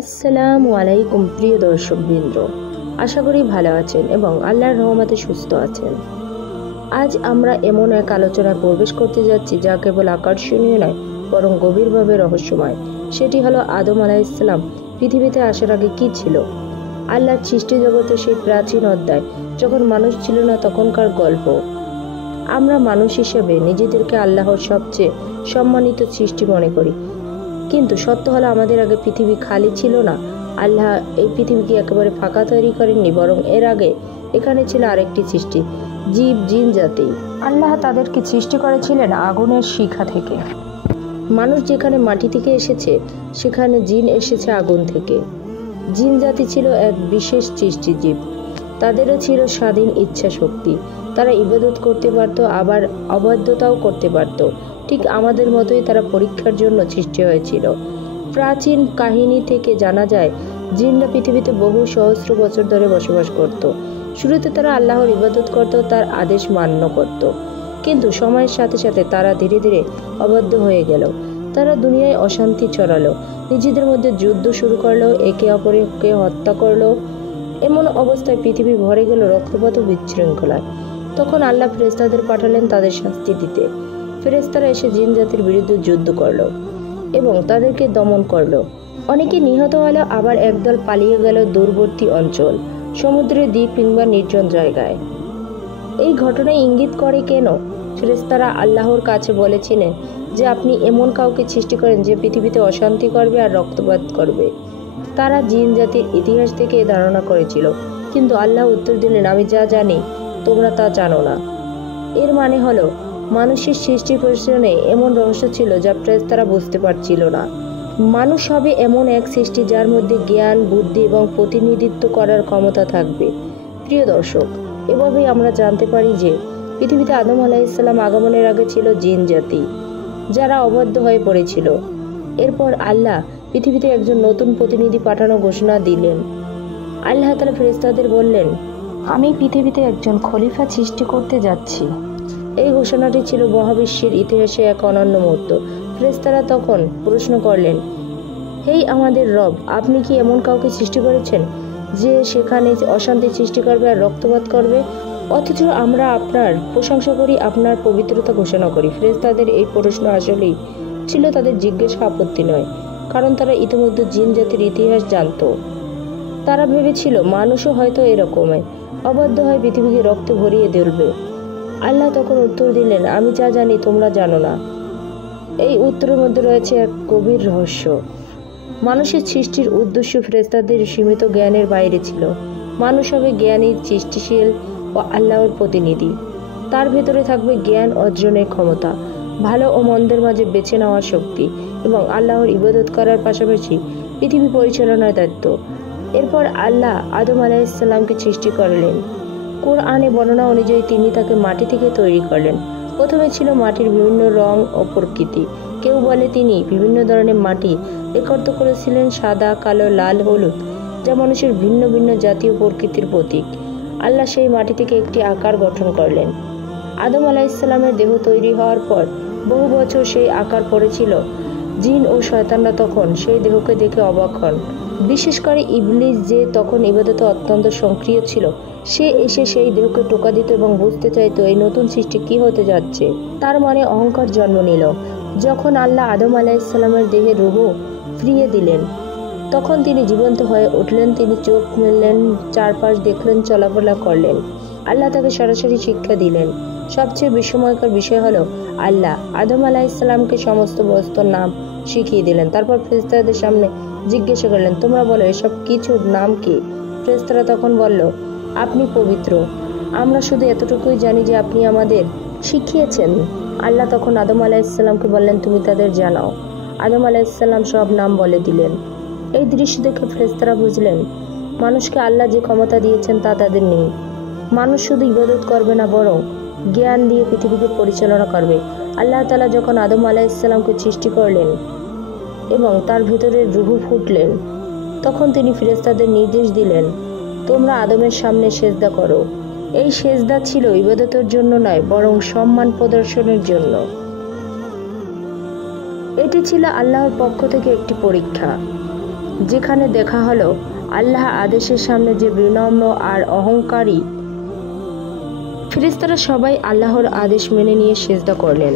আসসালামু আলাইকুম প্রিয় দর্শকবৃন্দ, আশা করি ভালো আছেন এবং আল্লাহর রহমতে সুস্থ আছেন। আজ আমরা এমন এক আলোচনায় প্রবেশ করতে যাচ্ছি যা কেবল আকর্ষণীয় নয় বরং গভীরভাবে রহস্যময়। সেটি হলো আদম আলাইহিসসালাম পৃথিবীতে আসার আগে কি ছিল। আল্লাহর সৃষ্টি জগতের সেই প্রাচীন অধ্যায়, যখন মানুষ ছিল না তখনকার গল্প। আমরা মানুষ হিসেবে নিজেদেরকে আল্লাহর সবচেয়ে সম্মানিত সৃষ্টি মনে করি, কিন্তু সত্য হলো আমাদের আগে পৃথিবী খালি ছিল না। আল্লাহ এই পৃথিবীকে একেবারে ফাঁকা তৈরি করেননি, বরং এর আগে এখানে ছিল আরেকটি সৃষ্টি, জীব জিন জাতি। আল্লাহ তাদেরকে সৃষ্টি করেছিলেন আগুনের শিখা থেকে। মানুষ যেখানে মাটি থেকে এসেছে, সেখানে জিন এসেছে আগুন থেকে। জিন জাতি ছিল এক বিশেষ সৃষ্টিজীব। তাদেরও ছিল স্বাধীন ইচ্ছা শক্তি। তারা ইবাদত করতে পারত, আবার অবাধ্যতাও করতে পারত। ঠিক আমাদের মতোই তারা পরীক্ষার জন্য সৃষ্টি হয়েছিল। প্রাচীন কাহিনী থেকে জানা যায়, জিনরা পৃথিবীতে বহু সহস্র বছর ধরে বসবাস করত। শুরুতে তারা আল্লাহর ইবাদত করত, তার আদেশ মান্য করত। কিন্তু সময়ের সাথে সাথে তারা ধীরে ধীরে অবাধ্য হয়ে গেল। তারা দুনিয়ায় অশান্তি ছড়ালো, নিজেদের মধ্যে যুদ্ধ শুরু করলো, একে অপরকে হত্যা করলো। এমন অবস্থায় পৃথিবী ভরে গেল রক্তপাত ও বিশৃঙ্খলায়। তখন আল্লাহ ফেরেশতাদের পাঠালেন তাদের শাস্তি দিতে। ফেরেশতারা এসে জিন জাতির বিরুদ্ধে যুদ্ধ করলো এবং তাদেরকে দমন করলো। অনেকে নিহত হলো, আবার একদল পালিয়ে গেল দূরবর্তী অঞ্চল, সমুদ্রের দ্বীপ কিংবা নির্জন জায়গায়। এই ঘটনায় ইঙ্গিত করে কেন ফেরেশতারা আল্লাহর কাছে বলেছিলেন যে আপনি এমন কাউকে সৃষ্টি করেন যে পৃথিবীতে অশান্তি করবে আর রক্তপাত করবে। তারা জিন জাতির ইতিহাস থেকে ধারণা করেছিল, কিন্তু আল্লাহ উত্তর দিলেন, আমি যা জানি তোমরা তা জানো না। এর মানে হলো, মানুষের সৃষ্টির পেছনে এমন রহস্য ছিল যা ফেরেশতারা বুঝতে পারছিল না। মানুষ হবে এমন এক সৃষ্টি যার মধ্যে জ্ঞান, বুদ্ধি এবং প্রতিনিধিত্ব করার ক্ষমতা থাকবে। প্রিয় দর্শক, এভাবেই আমরা জানতে পারি যে পৃথিবীতে আদম আলাইহিসসালাম আগমনের আগে ছিল জিন জাতি, যারা অবাধ্য হয়ে পড়েছিল। এরপর আল্লাহ পৃথিবীতে একজন নতুন প্রতিনিধি পাঠানোর ঘোষণা দিলেন। আল্লাহ তাআলা ফেরেশতাদের বললেন, আমি পৃথিবীতে একজন খলিফা সৃষ্টি করতে যাচ্ছি। এই ঘোষণাটি ছিল মহাবিশ্বের ইতিহাসে এক অনন্য মুহূর্ত। ফেরেশতারা তখন প্রশ্ন করলেন, হেই আমাদের রব, আপনি কি এমন কাউকে সৃষ্টি করেছেন যে সেখানে অশান্তি সৃষ্টি করবে আর রক্তপাত করবে? অথচ আমরা আপনার প্রশংসা করি, আপনার পবিত্রতা ঘোষণা করি। ফেরেশতাদের এই প্রশ্ন আসলেই ছিল তাদের জিজ্ঞাসা, আপত্তি নয়, কারণ তারা ইতিমধ্যে জিন জাতির ইতিহাস জানত। তারা ভেবেছিল মানুষও হয়তো এরকমই অবাধ্য হয় পৃথিবীকে রক্তে ভরিয়ে তুলবে। আল্লাহ তখন উত্তর দিলেন, আমি যা জানি তোমরা জানো না। এই উত্তরের মধ্যে রয়েছে এক গভীর রহস্য। মানুষের সৃষ্টির উদ্দেশ্য ফেরেশতাদের সীমিত জ্ঞানের বাইরে ছিল। মানুষ হবে জ্ঞানী, সৃষ্টিশীল ও আল্লাহর প্রতিনিধি। তার ভেতরে থাকবে জ্ঞান অর্জনের ক্ষমতা, ভালো ও মন্দের মাঝে বেছে নেওয়ার শক্তি এবং আল্লাহর ইবাদত করার পাশাপাশি পৃথিবী পরিচালনার দায়িত্ব। এরপর আল্লাহ আদম আলাইহিসসালামকে সৃষ্টি করলেন। কোরআনে বর্ণনা অনুযায়ী তিনি তাকে মাটি থেকে তৈরি করলেন। প্রথমে ছিল মাটির বিভিন্ন রং ও প্রকৃতি। কেউ বলে তিনি বিভিন্ন ধরনের মাটি একত্র করেছিলেন, সাদা, কালো, লাল, হলুদ, যা মানুষের ভিন্ন ভিন্ন জাতীয় প্রকৃতির প্রতীক। আল্লাহ সেই মাটি থেকে একটি আকার গঠন করলেন। আদম আলাইহিসসালামের দেহ তৈরি হওয়ার পর বহু বছর সেই আকার পড়েছিল। জিন ও শয়তানরা তখন সেই দেহকে দেখে অবাক হন। বিশেষ করে ইবলিস, যে তখন ইবাদতে অত্যন্ত সক্রিয় ছিল, সে এসে সেই দেহকে টোকা দিত এবং বুঝতে চাইতো এই নতুন সৃষ্টি কি হতে যাচ্ছে। তার মনে অহংকার জন্ম নিল। যখন আল্লাহ আদম আলাইহিসসালামের দেহে রূহ ফিরিয়ে দিলেন, তখন তিনি জীবন্ত হয়ে উঠলেন। তিনি চোখ মেললেন, চারপাশ দেখলেন, চলাফেরা করলেন। আল্লাহ তাকে সরাসরি শিক্ষা দিলেন। সবচেয়ে বিস্ময়কর বিষয় হলো, আল্লাহ আদম আলাইহিসসালামকে সমস্ত বস্তুর নাম শিখিয়ে দিলেন। তারপর ফেরেশতাদের সামনে জিজ্ঞাসা করলেন, তোমরা বলো এসব কিছুর নাম কি? ফেরেশতারা তখন বলল, আপনি পবিত্র, আমরা শুধু এতটুকুই জানি যে আপনি আমাদের শিখিয়েছেন। আল্লাহ তখন আদম আলাইহিসসালামকে বললেন, তুমি তাদের জানাও। আদম আলাইহিসসালাম সব নাম বলে দিলেন। এই দৃশ্য দেখে ফেরেশতারা বুঝলেন, মানুষকে আল্লাহ যে ক্ষমতা দিয়েছেন তা তাদের নেই। মানুষ শুধু ইবাদত করবে না, বরং জ্ঞান দিয়ে পৃথিবীকে পরিচালনা করবে। আল্লাহ তাআলা যখন আদম আলাইহিসসালামকে সৃষ্টি করলেন এবং তার ভিতরে রূহ ফুটলেন, তখন তিনি ফেরেশতাদের নির্দেশ দিলেন, তোমরা আদমের সামনে সেজদা করো। এই সেজদা ছিল ইবাদতের জন্য নয়, বরং সম্মান প্রদর্শনের জন্য। এটি ছিল আল্লাহর পক্ষ থেকে একটি পরীক্ষা। যেখানে দেখা হলো আল্লাহ আদেশের সামনে যে বিনম্র আর অহংকারী। ফেরেশতারা সবাই আল্লাহর আদেশ মেনে নিয়ে সিজদা করলেন।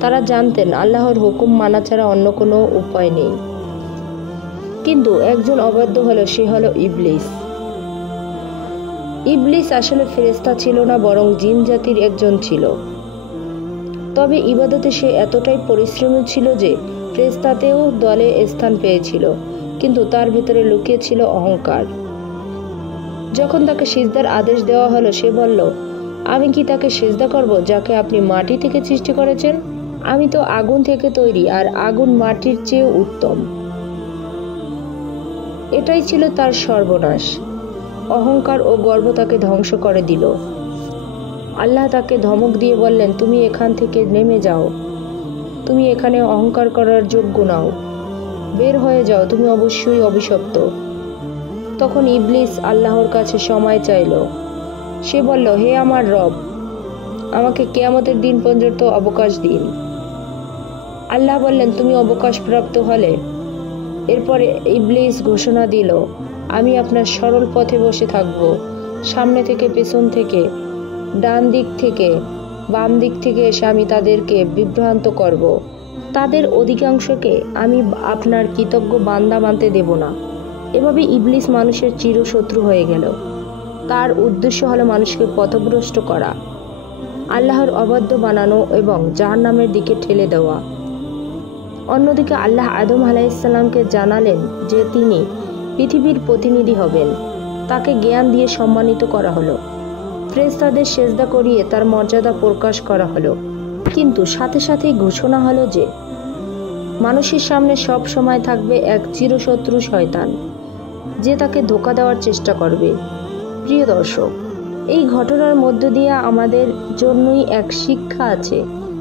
তারা জানতেন আল্লাহর হুকুম মানা ছাড়া অন্য কোনো উপায় নেই। কিন্তু একজন অবাধ্য হলো, সে হলো ইবলিস। ইবলিস আসলে ফেরেশতা ছিল না, বরং জিন জাতির একজন ছিল। তবে ইবাদতে সে এতটাই পরিশ্রমী ছিল যে ফেরেশতাতেও দলে স্থান পেয়েছিল, কিন্তু তার ভিতরে লুকিয়ে ছিল অহংকার। যখন তাকে সিজদার আদেশ দেওয়া হলো, সে বলল, আমি কি তাকে সিজদা করব যাকে আপনি মাটি থেকে সৃষ্টি করেছেন? আমি তো আগুন থেকে তৈরি, আর আগুন মাটির চেয়ে উত্তম। এটাই ছিল তার সর্বনাশ। অহংকার ও গর্ব তাকে ধ্বংস করে দিল। আল্লাহ তাকে ধমক দিয়ে বললেন, তুমি এখান থেকে নেমে যাও, তুমি এখানে অহংকার করার যোগ্য নাও, বের হয়ে যাও, তুমি অবশ্যই অভিশপ্ত। তখন ইবলিস আল্লাহর কাছে সময় চাইল। সে বলল, হে আমার রব, আমাকে কিয়ামতের দিন পর্যন্ত অবকাশ দিন। আল্লাহ বললেন, তুমি অবকাশপ্রাপ্ত হলে। এরপরে ইবলিস ঘোষণা দিল, আমি আপনার সরল পথে বসে থাকব, সামনে থেকে, পেছন থেকে, ডান দিক থেকে, বাম দিক থেকে এসে আমি তাদেরকে বিভ্রান্ত করব। তাদের অধিকাংশকে আমি আপনার কৃতজ্ঞ বান্দা মানতে দেব না। এভাবে ইবলিস মানুষের চিরশত্রু হয়ে গেল। তার উদ্দেশ্য হলো মানুষকে পথভ্রষ্ট করা, আল্লাহর অবাধ্য বানানো এবং জাহান্নামের দিকে ঠেলে দেওয়া। অন্যদিকে আল্লাহ আদম আলাইহিসসালামকে জানালেন যে তিনি পৃথিবীর প্রতিনিধি হবেন। তাকে জ্ঞান দিয়ে সম্মানিত করা হলো। ফেরেশতাদের সেজদা করিয়ে তার মর্যাদা প্রকাশ করা হলো। কিন্তু সাথে সাথেই ঘোষণা হলো যে মানুষের সামনে সব সময় থাকবে এক চিরশত্রু শয়তান, যে তাকে ধোঁকা দেওয়ার চেষ্টা করবে। প্রিয় দর্শক, এই ঘটনার মধ্য দিয়ে আমাদের জন্যই এক শিক্ষা আছে।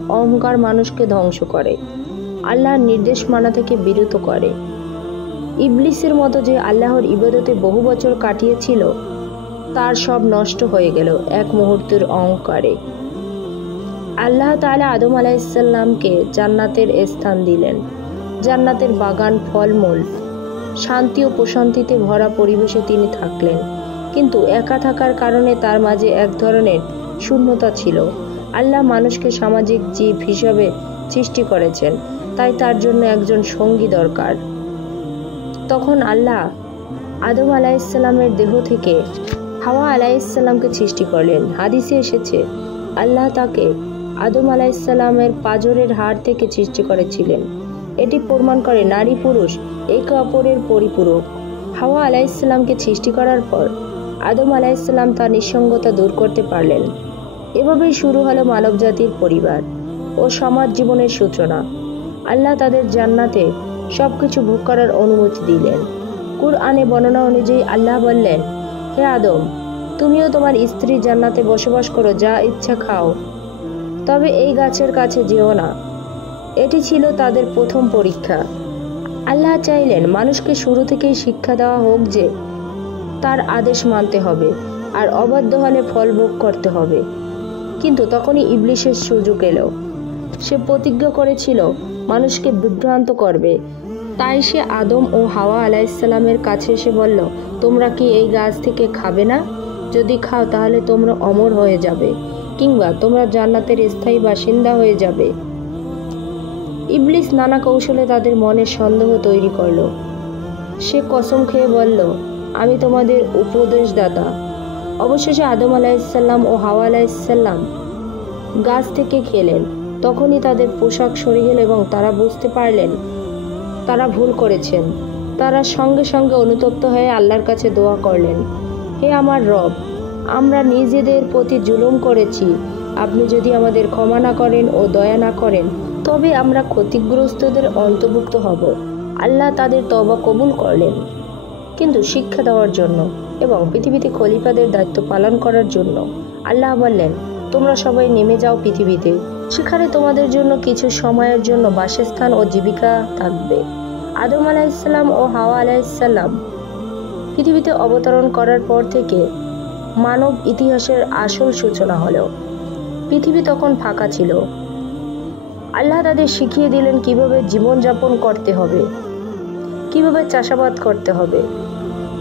অহংকার মানুষকে ধ্বংস করে, আল্লাহর নির্দেশ মানা থেকে বিরত করে। ইবলিসের মতো যে আল্লাহর ইবাদতে বহু বছর কাটিয়েছিল, তার সব নষ্ট হয়ে গেল এক মুহূর্তের অহংকারে। আল্লাহ তাআলা আদম আলাইহিসসালামকে জান্নাতের স্থান দিলেন। জান্নাতের বাগান, ফলমূল, শান্তি ও প্রশান্তিতে ভরা পরিবেশে তিনি থাকলেন। কিন্তু একা থাকার কারণে তার মাঝে এক ধরনের শূন্যতা ছিল। আল্লাহ মানুষকে সামাজিক জীব হিসাবে সৃষ্টি করেছেন, তাই তার জন্য একজন সঙ্গী দরকার। তখন আল্লাহ আদম আলাইহিসসালামের দেহ থেকে হাওয়া আলাইহিসসালামকে সৃষ্টি করলেন। হাদিসে এসেছে, আল্লাহ তাকে আদম আলাইহিসসালামের পাঁজরের হাড় থেকে সৃষ্টি করেছিলেন। এটি প্রমাণ করে নারী পুরুষ একে অপরের পরিপূরক। হাওয়া আলাইহিসসালামকে সৃষ্টি করার পর আদম আলাইহিসসালাম তার নিঃসঙ্গতা দূর করতে পারলেন। এভাবেই শুরু হলো মানবজাতির পরিবার ও সমাজ জীবনের সূচনা। আল্লাহ তাদের জান্নাতে সবকিছু ভোগ করার অনুমতি দিলেন। কুরআনে বর্ণনা অনুযায়ী আল্লাহ বললেন, হে আদম, তুমিও তোমার স্ত্রী জান্নাতে বসবাস করো, যা ইচ্ছা খাও, তবে এই গাছের কাছে যেও না। এটি ছিল তাদের প্রথম পরীক্ষা। আল্লাহ চাইলেন মানুষকে শুরু থেকেই শিক্ষা দেওয়া হোক যে তার আদেশ মানতে হবে, আর অবাধ্য হলে ফল ভোগ করতে হবে। কিন্তু তখনই ইবলিসের সুযোগ এলো। সে প্রতিজ্ঞা করেছিল মানুষকে বিভ্রান্ত করবে। তাই সে আদম ও হাওয়া আলাইহিসসালামের কাছে এসে বলল, তোমরা কি এই গাছ থেকে খাবে না? যদি খাও তাহলে তোমরা অমর হয়ে যাবে, কিংবা তোমরা জান্নাতের স্থায়ী বাসিন্দা হয়ে যাবে। ইবলিস নানা কৌশলে তাদের মনে সন্দেহ তৈরি করল। সে কসম খেয়ে বলল, আমি তোমাদের উপদেশদাতা। অবশেষে আদম আলাইহিসসালাম ও হাওয়া আলাইহিসসালাম গাছ থেকে খেলেন। তখনই তাদের পোশাক সরে গেল এবং তারা বুঝতে পারলেন তারা ভুল করেছেন। তারা সঙ্গে সঙ্গে অনুতপ্ত হয়ে আল্লাহর কাছে দোয়া করলেন, হে আমার রব, আমরা নিজেদের প্রতি জুলুম করেছি। আপনি যদি আমাদের ক্ষমা না করেন ও দয়া না করেন, তবে আমরা ক্ষতিগ্রস্তদের অন্তর্ভুক্ত হব। আল্লাহ তাদের তওবা কবুল করলেন। কিন্তু শিক্ষা দেওয়ার জন্য এবং পৃথিবীতে খলিফাদের দায়িত্ব পালন করার জন্য আল্লাহ বললেন, তোমরা সবাই নেমে যাও পৃথিবীতে, সেখানে তোমাদের জন্য কিছু সময়ের জন্য বাসস্থান ও জীবিকা থাকবে। আদম আলাইহিসসালাম ও হাওয়া আলাইহিসসালাম পৃথিবীতে অবতরণ করার পর থেকে মানব ইতিহাসের আসল সূচনা হলো। পৃথিবী তখন ফাঁকা ছিল। আল্লাহ তাদের শিখিয়ে দিলেন কিভাবে জীবনযাপন করতে হবে। কিভাবে চাষাবাদ করতে হবে,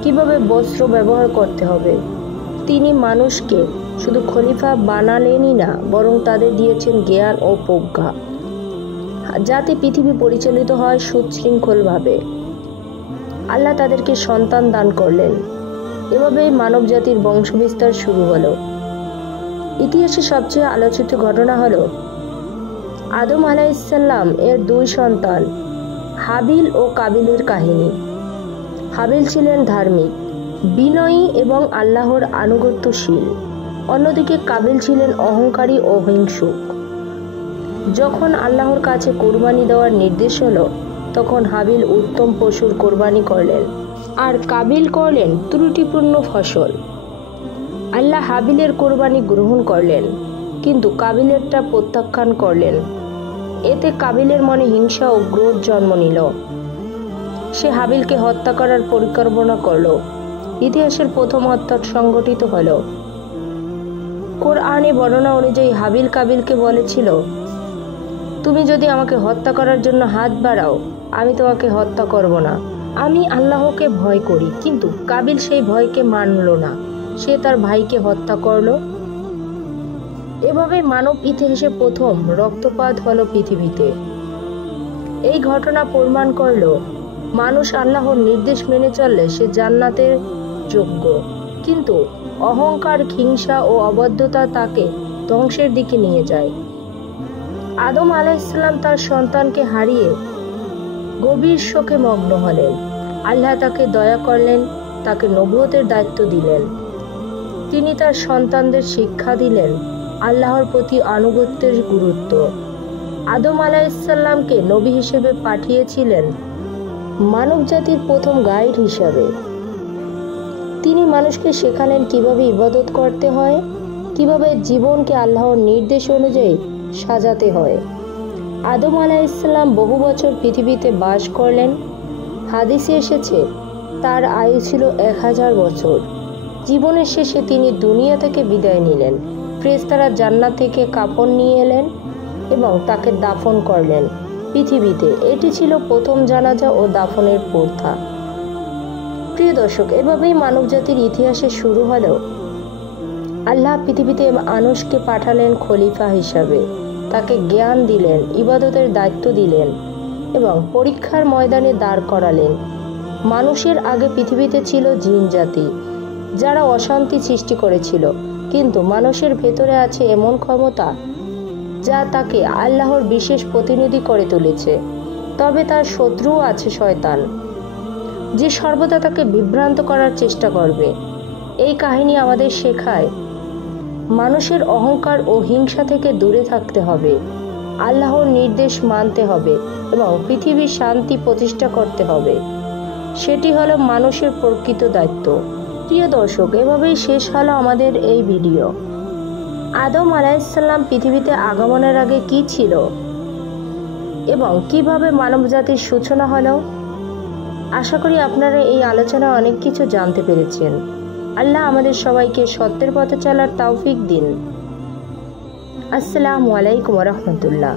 কিভাবে বস্ত্র ব্যবহার করতে হবে। তিনি মানুষকে শুধু খলিফা বানালেনই না, বরং তাদের দিয়েছেন জ্ঞান ও প্রজ্ঞা, যাতে পৃথিবী পরিচালিত হয় সুশৃঙ্খলভাবে। আল্লাহ তাদেরকে সন্তান দান করলেন। এভাবেই মানব জাতির বংশবিস্তার শুরু হলো। ইতিহাসে সবচেয়ে আলোচিত ঘটনা হলো আদম আলাইহিসসালাম এর দুই সন্তান হাবিল ও কাবিলের কাহিনী। হাবিল ছিলেন ধার্মিক, বিনয়ী এবং আল্লাহর আনুগত্যশীল। অন্যদিকে কাবিল ছিলেন অহংকারী ও হিংসুক। যখন আল্লাহর কাছে কোরবানি দেওয়ার নির্দেশ হলো, তখন হাবিল উত্তম পশুর কোরবানি করলেন, আর কাবিল করলেন ত্রুটিপূর্ণ ফসল। আল্লাহ হাবিলের কোরবানি গ্রহণ করলেন, কিন্তু কাবিলেরটা প্রত্যাখ্যান করলেন। এতে কাবিলের মনে হিংসা ও ক্রোধ জন্ম নিল। সে হাবিলকে হত্যা করার পরিকল্পনা করল। ইতিহাসের প্রথম হত্যা সংঘটিত হল। কোরআনে বর্ণনা অনুযায়ী হাবিল কাবিলকে বলেছিল, তুমি যদি আমাকে হত্যা করার জন্য হাত বাড়াও, আমি তোমাকে হত্যা করব না। আমি আল্লাহকে ভয় করি। কিন্তু কাবিল সেই ভয়কে মানল না। সে তার ভাইকে হত্যা করল। এভাবে মানব ইতিহাসে প্রথম রক্তপাত হলো পৃথিবীতে। এই ঘটনা প্রমাণ করল, মানুষ আল্লাহর নির্দেশ মেনে চললে সে জান্নাতের যোগ্য, কিন্তু অহংকার, হিংসা ও অবাধ্যতা তাকে ধ্বংসের দিকে নিয়ে যায়। আদম আলাইহিসসালাম তার সন্তানকে হারিয়ে গভীর শোকে মগ্ন হলেন। আল্লাহ তাকে দয়া করলেন, তাকে নবুয়তের দায়িত্ব দিলেন। তিনি তার সন্তানদের শিক্ষা দিলেন আল্লাহর প্রতি আনুগত্যের গুরুত্ব। আদম আলাইহিসসালামকে নবী হিসেবে পাঠিয়েছিলেন মানব জাতির প্রথম গাইড হিসাবে। তিনি মানুষকে শেখালেন কিভাবে ইবাদত করতে হয়, কিভাবে জীবনকে আল্লাহর নির্দেশ অনুযায়ী সাজাতে হয়। আদম আলাইহিসসালাম বহু বছর পৃথিবীতে বাস করলেন। হাদিসে এসেছে তার আয়ু ছিল 1000 বছর। জীবনের শেষে তিনি দুনিয়া থেকে বিদায় নিলেন। ফেরেশতারা জান্নাত থেকে কাফন নিয়ে এলেন এবং তাকে দাফন করলেন পৃথিবীতে। এটি ছিল প্রথম জানাজা ও দাফনের প্রথা। প্রিয় দর্শক, এভাবেই মানবজাতির ইতিহাসে শুরু হলো। আল্লাহ পৃথিবীতে মানুষকে পাঠালেন খলিফা হিসাবে, তাকে জ্ঞান দিলেন, ইবাদতের দায়িত্ব দিলেন এবং পরীক্ষার ময়দানে দাঁড় করালেন। মানুষের আগে পৃথিবীতে ছিল জিন জাতি, যারা অশান্তি সৃষ্টি করেছিল, কিন্তু মানুষের ভেতরে আছে এমন ক্ষমতা যা তাকে আল্লাহর বিশেষ প্রতিনিধি করে তুলেছে। তবে তার শত্রুও আছে শয়তান, যে সর্বদা তাকে বিভ্রান্ত করার চেষ্টা করবে। এই কাহিনী আমাদের শেখায় মানুষের অহংকার ও হিংসা থেকে দূরে থাকতে হবে, আল্লাহর নির্দেশ মানতে হবে এবং পৃথিবীর শান্তি প্রতিষ্ঠা করতে হবে। সেটি হলো মানুষের প্রকৃত দায়িত্ব। প্রিয় দর্শক, এভাবেই শেষ হলো আমাদের এই ভিডিও। আদম আলাইহিসসালাম পৃথিবীতে আগমনের আগে কি ছিল এবং কিভাবে মানবজাতির সূচনা হলো। আশা করি আপনারা এই আলোচনা অনেক কিছু জানতে পেরেছেন। আল্লাহ আমাদের সবাইকে সত্যের পথে চলার তৌফিক দিন। আসসালামু আলাইকুম ওয়া রাহমাতুল্লাহ।